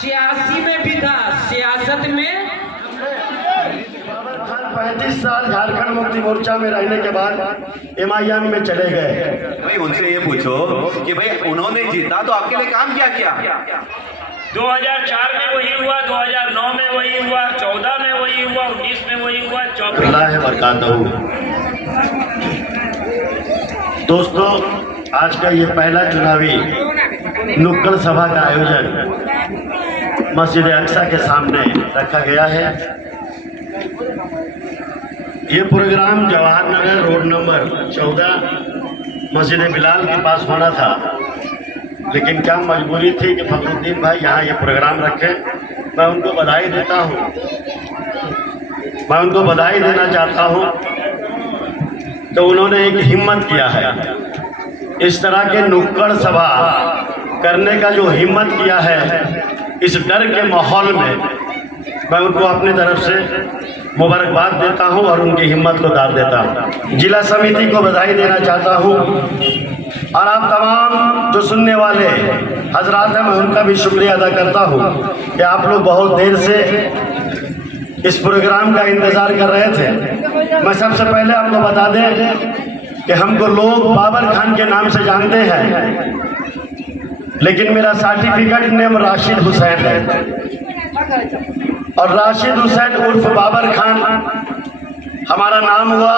86 में भी था, सियासत में 35 साल झारखंड मुक्ति मोर्चा में रहने के बाद एमआईएम में चले गए। भाई उनसे ये पूछो कि भाई उन्होंने जीता तो आपके लिए काम क्या किया? 2004 में वही हुआ, 2009 में वही हुआ, 14 में वही हुआ, 19 में वही हुआ, 24 अल्लाह बरकातहू। दोस्तों, आज का ये पहला चुनावी नुक्कड़ सभा का आयोजन मस्जिद अक्सा के सामने रखा गया है। ये programme Jawahar Nagar road number 14 मस्जिद बिलाल के पास होना था, लेकिन क्या मजबूरी थी कि फखरुद्दीन भाई यहाँ ये प्रोग्राम रखें। मैं उनको बधाई देता हूँ, मैं उनको बधाई देना चाहता हूँ। तो उन्होंने एक हिम्मत किया है, इस तरह के नुक्कड़ सभा करने का जो हिम्मत किया है, इस डर के माहौल में मैं उनको अपनी तरफ से मुबारकबाद देता हूं और उनकी हिम्मत को दाद देता हूं। जिला समिति को बधाई देना चाहता हूं और आप तमाम जो सुनने वाले हजरात हैं, मैं उनका भी शुक्रिया अदा करता हूं कि आप लोग बहुत देर से इस प्रोग्राम का इंतज़ार कर रहे थे। मैं सबसे पहले आपको बता दें कि हमको लोग बाबर खान के नाम से जानते हैं, लेकिन मेरा सर्टिफिकेट नेम राशिद हुसैन है और राशिद हुसैन उर्फ बाबर खान हमारा नाम हुआ।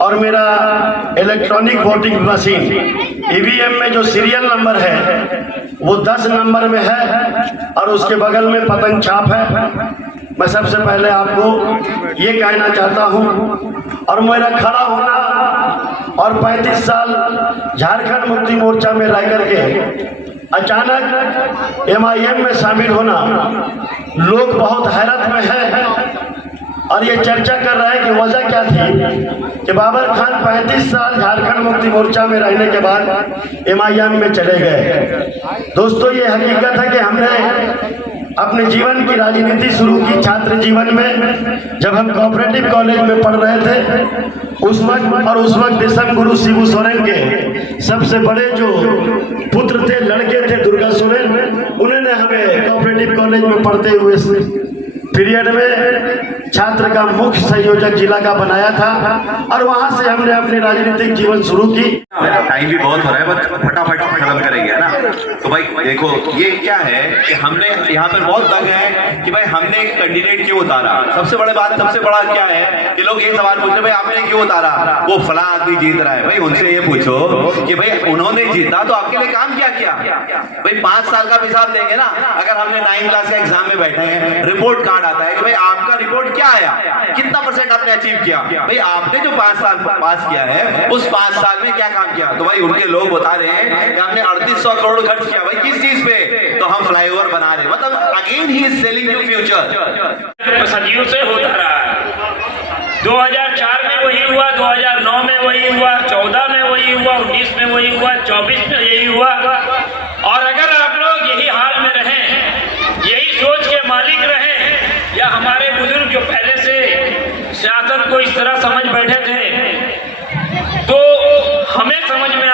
और मेरा इलेक्ट्रॉनिक वोटिंग मशीन ईवीएम में जो सीरियल नंबर है वो 10 नंबर में है और उसके बगल में पतंग छाप है। मैं सबसे पहले आपको ये कहना चाहता हूँ, और मेरा खड़ा होना और 35 साल झारखंड मुक्ति मोर्चा में रह करके अचानक एमआईएम में शामिल होना, लोग बहुत हैरत में हैं और ये चर्चा कर रहे हैं कि वजह क्या थी कि बाबर खान 35 साल झारखंड मुक्ति मोर्चा में रहने के बाद एमआईएम में चले गए। दोस्तों, ये हकीकत है कि हमने अपने जीवन की राजनीति शुरू की छात्र जीवन में, जब हम कोऑपरेटिव कॉलेज में पढ़ रहे थे उस वक्त देशम गुरु शिबू सोरेन के सबसे बड़े जो पुत्र थे, लड़के थे, दुर्गा सोरेन, उन्होंने हमें कोऑपरेटिव कॉलेज में पढ़ते हुए पीरियड में छात्र का मुख्य संयोजक जिला का बनाया था और वहां से हमने अपनी राजनीतिक जीवन शुरू की। टाइम भी बहुत हो रहा है, बस फटाफट खत्म करेंगे, है ना? तो भाई देखो, ये क्या है कि हमने यहाँ पर बहुत दंग है कि भाई हमने एक कैंडिडेट क्यों उतारा। सबसे बड़ी बात, सबसे बड़ा क्या है कि लोग ये सवाल पूछ रहे भाई आपने क्यों उतारा, वो फला आदमी जीत रहा है। भाई उनसे ये पूछो कि भाई उन्होंने जीता तो आपके लिए काम क्या किया? भाई 5 साल का हिसाब देंगे ना। अगर हमने 9th क्लास के एग्जाम में बैठे हैं, रिपोर्ट कार्ड आता है कि भाई आपका रिपोर्ट क्या आया, कितना % आपने अचीव किया। भाई आपने जो 5 साल पास किया है उस 5 साल में क्या काम किया? तो भाई उनके लोग बता रहे हैं कि हमने 3800 करोड़ खर्च किया। भाई किस चीज पे? तो हम फ्लाईओवर बना रहे हैं। मतलब again he is selling you future. सदियों से होता रहा है। 2004 में वही हुआ, 2009 में वही हुआ, 14 में वही हुआ, 19 में वही हुआ, 24 में यही हुआ। और अगर आप लोग यही हाल में रहें, यही सोच के मालिक रहें, या हमारे बुजुर्ग जो पहले से सियासत को इस तरह समझ बैठे थे, तो हमें समझ में